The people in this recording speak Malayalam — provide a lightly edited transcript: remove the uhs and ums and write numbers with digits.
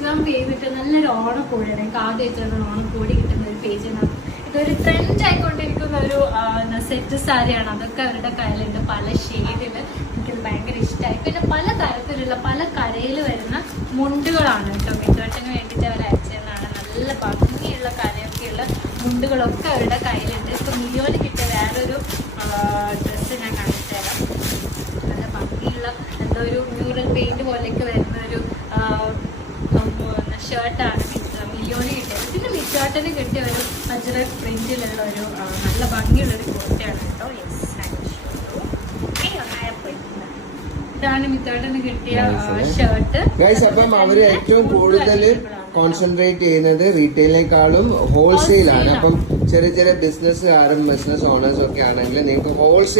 ഇൻസ്റ്റഗ്രാം പേജിട്ട് നല്ലൊരു ഓണക്കോടിയാണ്. എനിക്ക് ആദ്യമായിട്ടാണ് ഓണക്കോടി കിട്ടുന്ന ഒരു പേജാണ്. ഇതൊരു ട്രെൻഡ് ആയിക്കൊണ്ടിരിക്കുന്ന ഒരു സെറ്റ് സാരിയാണ്. അതൊക്കെ അവരുടെ കയ്യിലുണ്ട്, പല ഷെയ്ഡില്. എനിക്കത് ഭയങ്കര ഇഷ്ടമായി. പിന്നെ പല തരത്തിലുള്ള പല കരയിൽ വരുന്ന മുണ്ടുകളാണ് കേട്ടോ. മിന്ദുവേട്ടന് വേണ്ടിയിട്ട് അവർ അയച്ചതാണ്. നല്ല ഭംഗിയുള്ള കരയൊക്കെയുള്ള മുണ്ടുകളൊക്കെ അവരുടെ കയ്യിലുണ്ട്. ഇപ്പൊ മിലിയോന് കിട്ടിയ വേറൊരു ഡ്രസ്സ് ഞാൻ കാണിച്ചു തരാം. നല്ല ഭംഗിയുള്ള എന്തോ ഒരു മ്യൂറൽ പെയിന്റ് പോലെയൊക്കെ വരുന്ന ഒരു ഷർട്ടാണ് മിലിയോന് കിട്ടിയത്. പിന്നെ മിറ്റാട്ടന് കിട്ടിയ ഒരു അജ്രക് പ്രിന്റിലുള്ള ഒരു നല്ല ഭംഗിയുള്ളൊരു കുർത്തയാണ് കേട്ടോ. ഇതാണ് മിറ്റാട്ടന് കിട്ടിയ ഷർട്ട്. അപ്പം അവര് ഏറ്റവും കൂടുതൽ കോൺസെൻട്രേറ്റ് ചെയ്യുന്നത് റീറ്റെയിലിനേക്കാളും ഹോൾസെയിലാണ്. അപ്പം ചെറിയ ചെറിയ ബിസിനസ്സുകാരും ബിസിനസ് ഓണേഴ്സും ഒക്കെ ആണെങ്കിൽ നിങ്ങൾക്ക് ഹോൾസെയിൽ